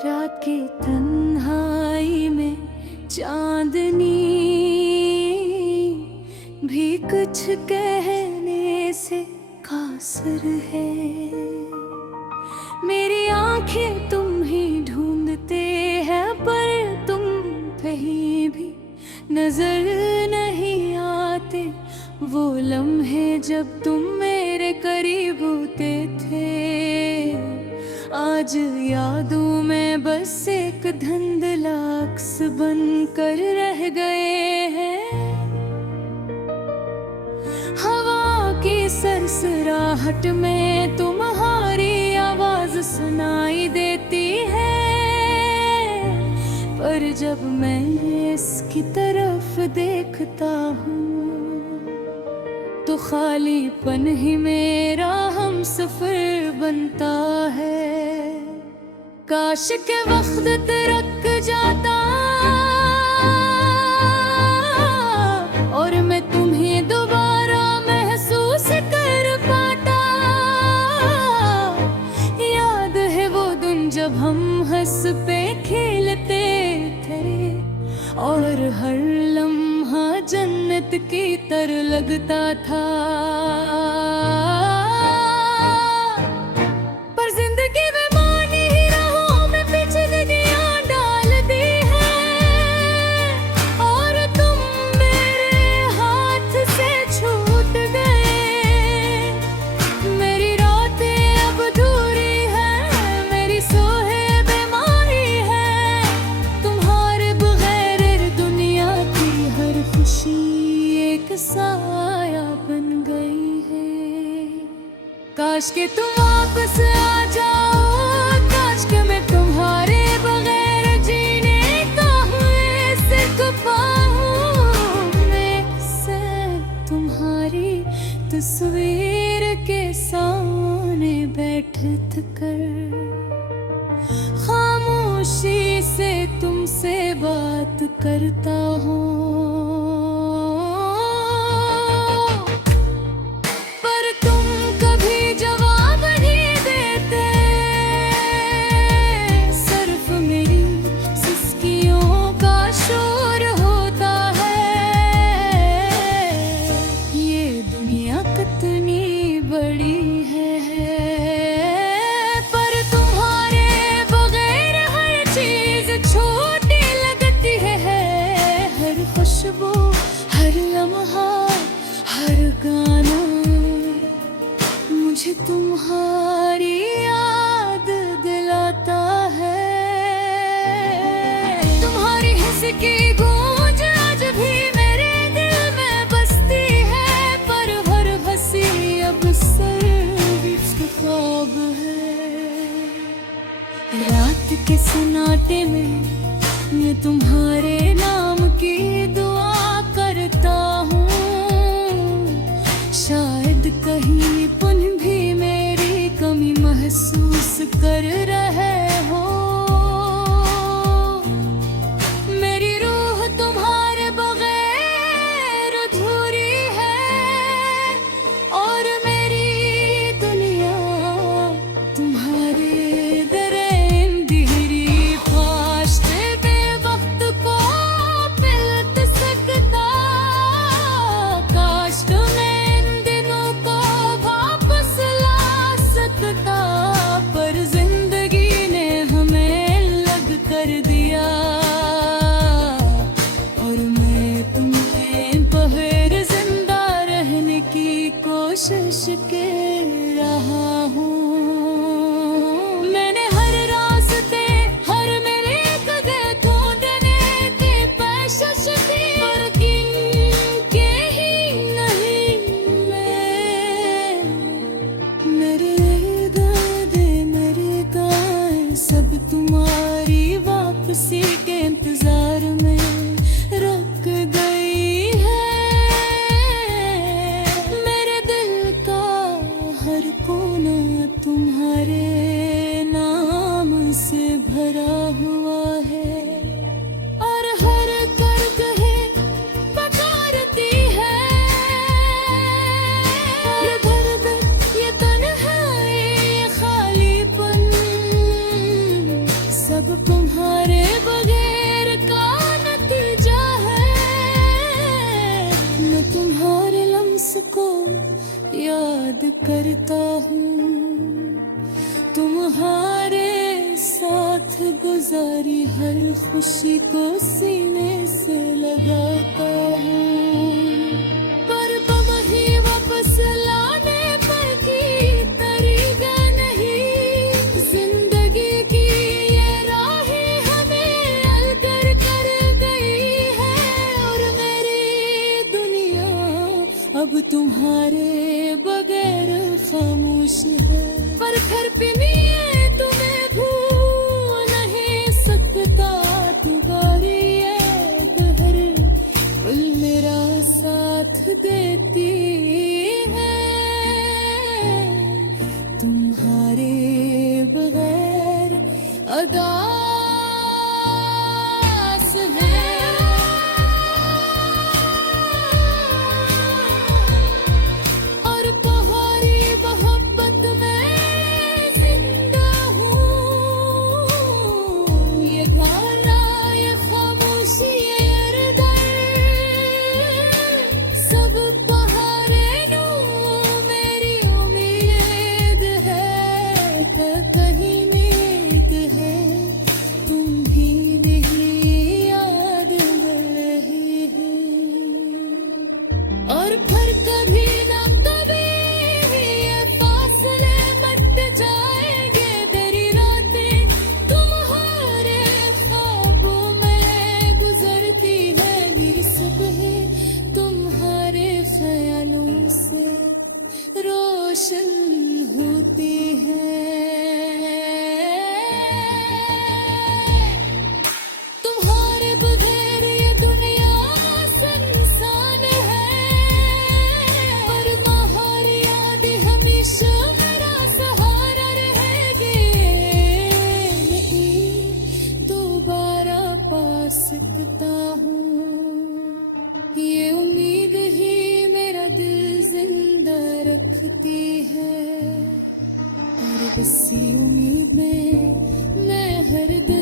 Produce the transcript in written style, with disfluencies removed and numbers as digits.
रात की तन्हाई में चांदनी भी कुछ कहने से कासर है। मेरी आंखें तुम ही ढूंढते हैं पर तुम कहीं भी नजर नहीं आते। वो लम्हे जब तुम मेरे करीब होते थे, आज यादों में बस एक धुंधला अक्स बनकर रह गए हैं। हवा की सरसराहट में तुम्हारी आवाज सुनाई देती है, पर जब मैं इसकी तरफ देखता हूँ तो खालीपन ही मेरा हम सफर बनता है। काश के वक्त तरक जाता और मैं तुम्हें दोबारा महसूस कर पाता। याद है वो दिन जब हम हंस पे खेलते थे और हर लम्हा जन्नत की तरह लगता था। पर जिंदगी में मानी ही राहों में पेचीदगियां डाल दी है और तुम मेरे हाथ से छूट गए। मेरी रातें अब अधूरी है, मेरी सोहे बीमारी है। तुम्हारे बगैर दुनिया की हर खुशी एक साया बन गई है। काश के तुम वापस आ जाओ, काश के मैं तुम्हारे बगैर जीने का सिख पाऊं। मैं से तुम्हारी तस्वीर के सामने बैठ कर खामोशी से तुमसे बात करता हूँ। खुशबू हर लम्हा हर गाना मुझे तुम्हारी याद दिलाता है। तुम्हारी हंसी की गूंज आज भी मेरे दिल में बसती है, पर हर हंसी अब सर्विस ख्वाब है। रात के सन्नाटे में मैं तुम्हारे नाम की दुआ करता हूँ। शायद कहीं पुन भी मेरी कमी महसूस कर रहे हो। मेरी रूह तुम्हारे बगैर अधूरी है और मेरी दुनिया तुम्हारे दरे अंधेरी फाश करता हूँ, तुम्हारे साथ गुजारी हर खुशी को सीने से लगाता हूँ, पर बम ही वापस लाने पर की तरीका नहीं, जिंदगी की ये राहें हमें अलगर कर गई है, और मेरी दुनिया अब तुम्हारे बगैर खामोश है, पर फिर भी मैं तुम्हें भूल नहीं सकता, तुम्हारी एक हर पल मेरा साथ देती है, तुम्हारे बगैर अदास है। और तुम्हारी मोहब्बत में जिंदा हूँ, ये गाना ये खामोशी ये दर्द सब बहारे नो मेरी उम्मीद है कि कहीं नीक है, तुम भी नहीं याद रहे हो, और फिर कभी ना कभी ये फासले मिट जाएंगे, तेरी रातें तुम्हारे ख्वाबों में गुजरती है, मेरी सुबह तुम्हारे ख्यालों से रोशन होती है, तुम्हारे बगैर ये दुनिया सुनसान है, पर तुम्हारी याद हमेशा मेरा सहारा रहेगी, नहीं दोबारा पा सकता हूँ, ये उम्मीद ही मेरा दिल जिंदा रखती है, और बस ये उम्मीद में मैं हर दिन